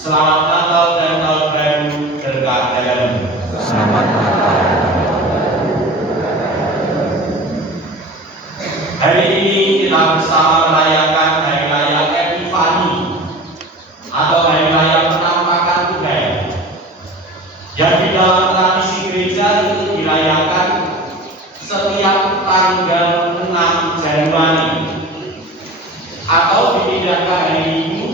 Selamat Natal dan Tahun Baru berkah dalam. Selamat Natal. Hari ini kita bersama merayakan Hari Raya Epifani atau Hari Raya Penampakan Tuhan, yang di dalam tradisi gereja itu dirayakan setiap tanggal 6 Januari atau dipindahkan hari Minggu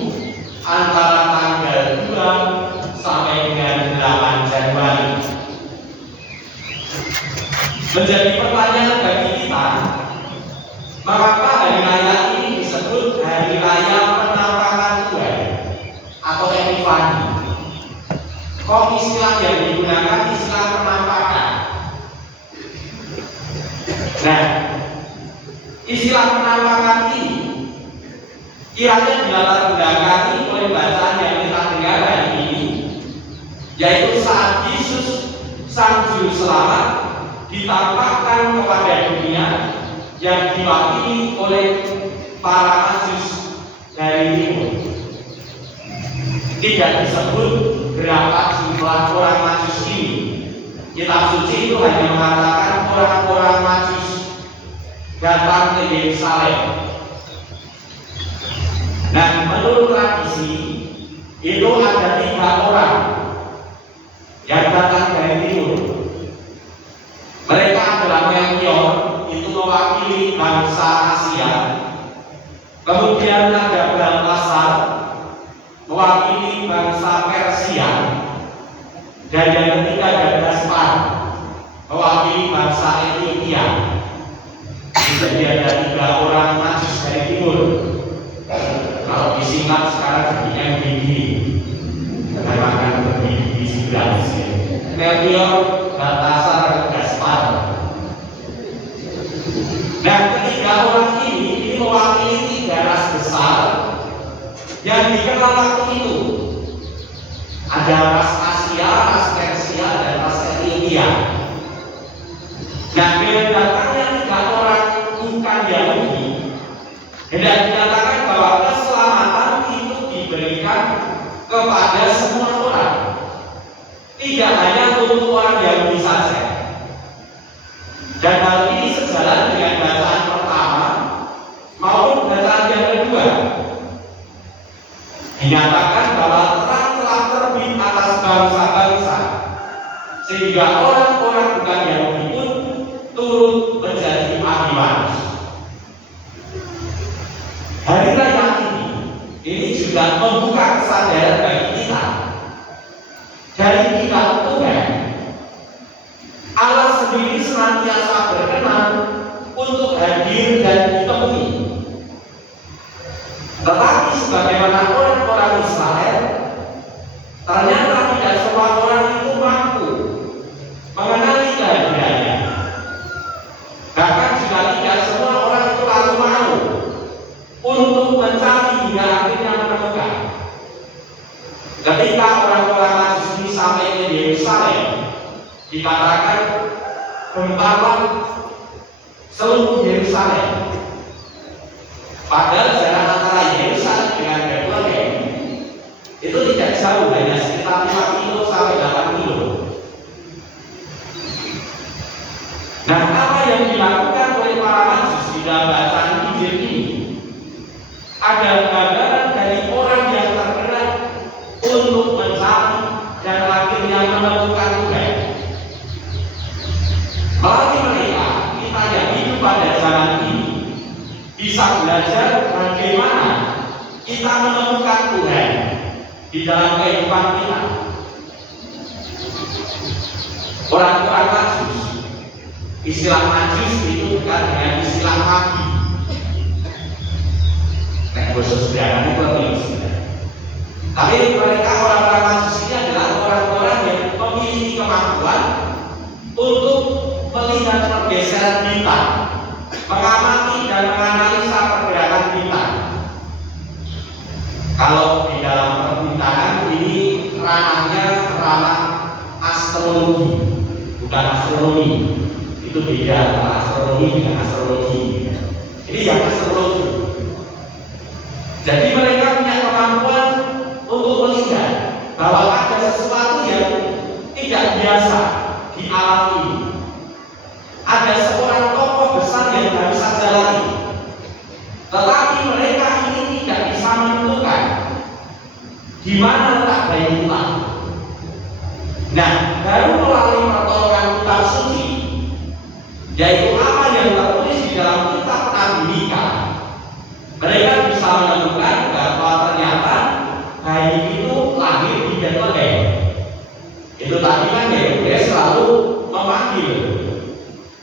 antara tanggal 2 sampai dengan 8 Januari. Menjadi pertanyaan bagi kita, mengapa hari raya ini disebut Hari Raya Penampakan Tuhan atau Epifani? Kok istilah yang digunakan istilah penampakan? Nah, istilah penampakan ini kiranya dilatar belakangi oleh bacaan yang kita dengar hari ini, yaitu saat Yesus Sang Juru Selamat ditampakkan kepada dunia yang diwakili oleh para majus dari timur. Tidak disebut berapa jumlah orang majus ini. Kitab suci itu hanya mengatakan orang-orang majus datang ke Yerusalem. Nah, menurut tradisi itu ada 3 orang yang datang dari timur. Mereka adalah Melchior, itu mewakili bangsa Asia. Kemudian ada Baltasar, mewakili bangsa Persia. Dan yang ketiga ada Gaspar, mewakili bangsa Ethiopia. Jadi ada 3 orang majus dari timur. Kalau disingkat sekarang jadi MBD, karena akan berdiri di sebelah sini. Melchior, Baltasar, Gaspar. Nah, ketiga orang ini mewakili 3 ras besar yang dikenal waktu itu. Ada ras Asia, ras Persia, dan ras Ethiopia. Nah, dengan datangnya 3 orang bukan Yahudi, hendak dinyatakan bahwa keselamatan itu diberikan kepada semua orang, tidak hanya untuk orang Yahudi saja. Dan hal ini sejalan dengan bacaan pertama maupun bacaan yang kedua. Dinyatakan bahwa terang telah terbit atas bangsa-bangsa, sehingga orang-orang bukan Yahudi pun turut menjadi ahli waris. Hari raya ini juga membuka kesadaran bagi kita dari pihak Tuhan. Allah sendiri senantiasa berkenan untuk hadir dan ditemui. Tetapi sebagaimana orang-orang Israel, ternyata tidak semua orang itu mampu mengenali kehadirannya. Bahkan juga tidak semua orang itu lalu mau untuk mencari hingga akhirnya menemukan. Ketika orang-orang Majus ini sampai ke Yerusalem, dikatakan gemparan seluruh Yerusalem. Padahal jarak antara Yerusalem dengan Bethlehem itu tidak jauh, hanya sekitar 5 kilo sampai 8 kilo. Nah, apa yang dilakukan oleh para Majus di dalam bacaan Injil ini? Ada gambaran dari orang yang tergerak untuk mencari dan akhirnya menemukan Tuhan. Melalui mereka, kita yang hidup pada zaman ini bisa belajar bagaimana kita menemukan Tuhan di dalam kehidupan kita. Orang-orang Majus, istilah Majus itu bukan dengan istilah magi. Khusus itu tapi mereka orang-orang Majus ini adalah orang-orang yang memiliki kemampuan untuk melihat pergeseran bintang, mengamati dan menganalisa pergerakan bintang. Kalau di dalam perbintangan ini ranahnya ranah astrologi, bukan astronomi. Itu beda antara astronomi dengan astrologi. Ini yang astrologi. Jadi mereka punya kemampuan untuk melihat bahwa ada sesuatu yang tidak biasa di alam ini. Ada seorang tokoh besar yang baru saja lahir, tetapi mereka ini tidak bisa menentukan di mana letak bayi itu. Nah, baru melalui pertolongan kitab suci, yaitu apa yang tertulis di dalam kitab Nabi Mika, mereka bisa menemukan bahwa ternyata bayi itu lahir di Bethlehem. Itu tadi kan Yehuda selalu memanggil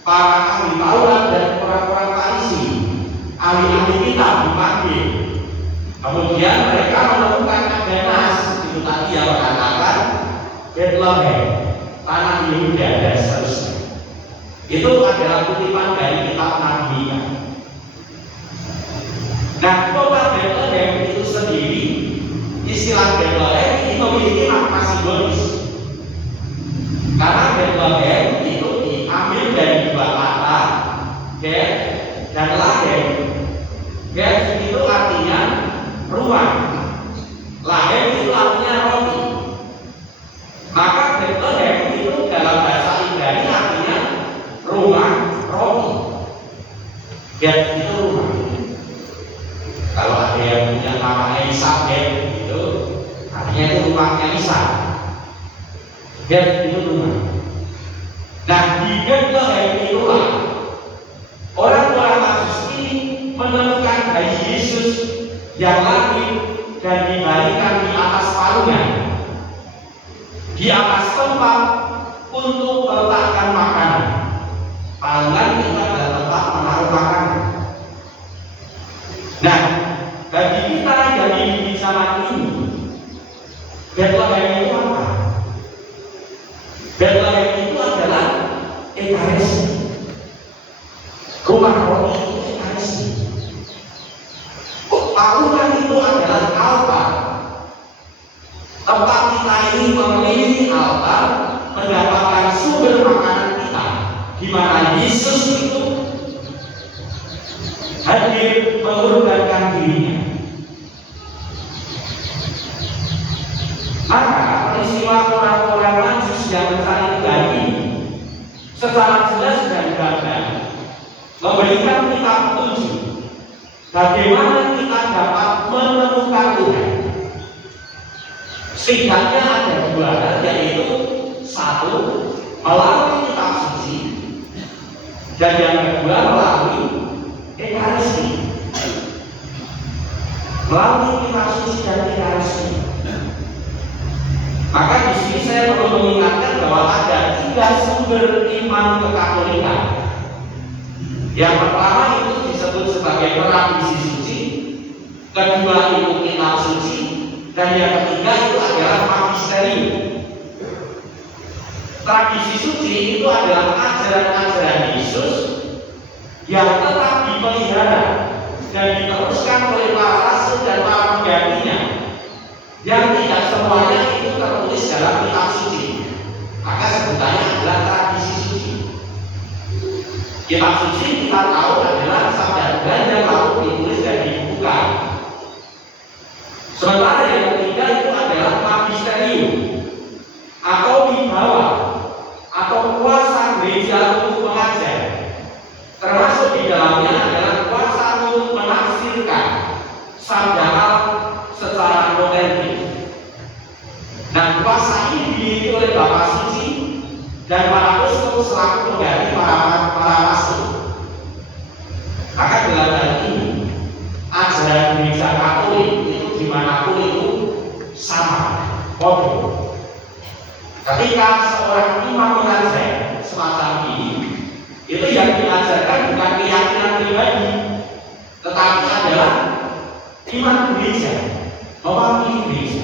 para ahli Taurat dan orang-orang Farisi, ahli-ahli kitab dipanggil. Kemudian mereka menemukan ada nas, itu tadi yang mengatakan Bethlehem, tanah Yehuda dan seterusnya. Itu adalah kutipan dari kitab Nabi Mika. Nah, kota Bethlehem itu sendiri, istilah Bethlehem ini memiliki makna simbolis. Karena Bethlehem itu diambil dari dua kata, Beth dan Lahem. Beth itu artinya rumah, Lahem itu artinya roti. Maka Bethlehem itu dalam bahasa Ibrani artinya rumah roti. Beth itu rumah. Kalau ada yang punya nama Elisabeth itu artinya itu rumahnya Isa. Beth itu rumah. Nah, di Bethlehem itulah orang-orang Majus ini menemukan bayi Yesus yang lahir dan dibaringkan di atas palungan, di atas tempat untuk meletakkan makanan. Palungan itu adalah tempat menaruh makanan. Nah, bagi kita yang hidup di zaman ini, Bethlehem itu apa? Bethlehem itu adalah Ekaristi. Rumah roti itu Ekaristi. Palungan itu adalah altar. Tempat kita ini memiliki altar, mendapatkan sumber makanan kita, di mana Yesus itu hadir mengorbankan dirinya. Maka peristiwa orang-orang Majus yang mencari Tuhan ini secara jelas dan gamblang memberikan kita petunjuk bagaimana kita dapat menemukan Tuhan. Setidaknya ada dua hal, yaitu satu, melalui kitab suci, dan yang kedua melalui Ekaristi. Melalui kitab suci dan Ekaristi. Maka di sini saya perlu mengingatkan bahwa ada tiga sumber iman kekatolikan. Yang pertama itu disebut sebagai tradisi suci, kedua itu kitab suci, dan yang ketiga itu adalah magisterium. Tradisi suci itu adalah ajaran-ajaran Yesus yang tetap dipelihara dan diteruskan oleh para rasul dan para penggantinya, yang tidak semuanya itu tertulis dalam kitab suci. Maka sebutannya adalah tradisi suci. Kitab suci kita tahu adalah sabda Tuhan yang lalu ditulis dan dibuka. Sementara yang ketiga itu adalah magisterium atau wibawa atau kuasa gereja untuk mengajar. Termasuk di dalamnya adalah kuasa untuk menafsirkan sabda Allah secara otentik. Nah, kuasa ini dimiliki oleh Bapa Suci dan para uskup selaku pengganti para rasul. Maka dalam hal ini ajaran gereja Katolik itu dimanapun itu sama, kode. Ketika seorang imam mengajar semacam ini, itu yang diajarkan bukan keyakinan pribadi, tetapi adalah iman gereja, mewakili gereja.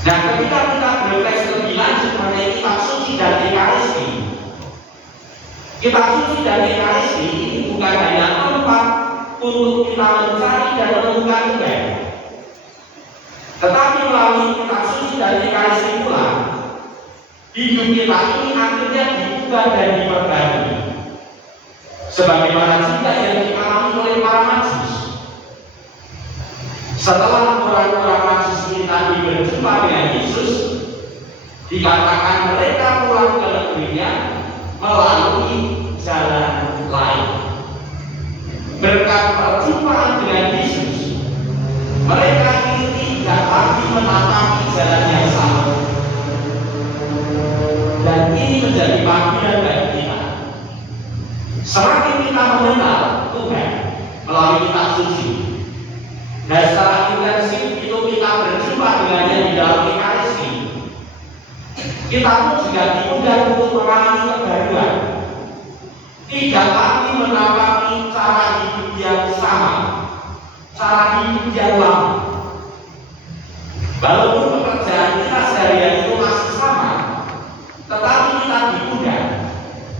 Nah, ketika kita berteks lebih lanjut mengenai kitab suci dan Ekaristi, kitab suci dan Ekaristi ini bukan hanya tempat untuk kita mencari dan menemukan Tuhan, tetapi melalui kitab suci dan Ekaristi pula hidup kita ini akhirnya diubah dan diperbarui, sebagaimana juga yang dialami oleh para Majus. Setelah orang-orang Majus ini tadi Dikatakan mereka pulang ke negerinya melalui jalan lain. Berkat perjumpaan dengan Yesus, mereka ini tidak lagi menapaki jalan yang sama. Dan ini menjadi bagian dari kita. Semakin kita mengenal Tuhan melalui kitab suci, dan secara intensif itu kita berjumpa dengannya di dalam Ekaristi, kita pun juga diundang untuk mengalami kebaruan. Tidak lagi menapaki cara hidup yang sama, cara hidup yang lama. Walaupun pekerjaan kita sehari-hari itu masih sama, tetapi kita diundang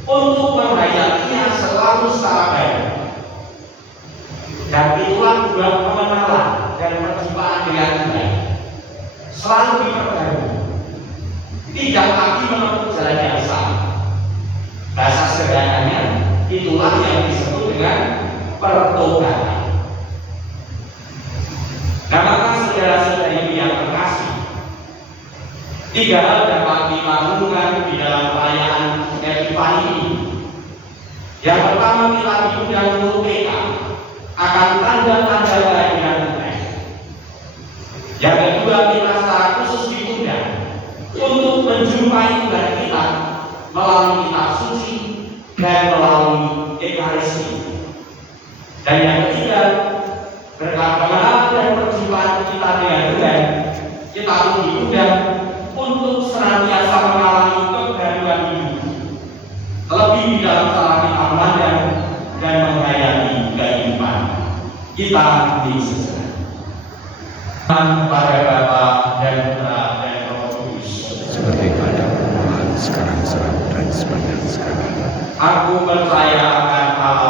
untuk menghayatinya selalu secara baru. Dan itulah buah pengenalan dan perjumpaan dengan Tuhan. Selalu diperbarui. Tidak lagi menempuh jalan yang sama. Bahasa sederhananya, itulah yang disebut dengan pertobatan. Nah, maka saudara-saudari yang terkasih, 3 hal dapat dilakukan di dalam perayaan Epifani ini. Yang pertama, kita diundang untuk peka akan tanda-tanda kehadiran Tuhan. Yang kedua, kita secara khusus diundang untuk menjumpai Tuhan kita melalui kitab suci dan melalui Ekaristi. Dan yang ketiga, berkat pengenalan dan perjumpaan kita dengan Tuhan, kita pun diundang untuk senantiasa mengalami kebaruan hidup, lebih di dalam cara kita memandang dan menghayati kehidupan kita di sesat. Pada Bapa dan Putra dan Roh Kudus, seperti pada permulaan sekarang dan sepanjang sekarang. Aku percaya akan Allah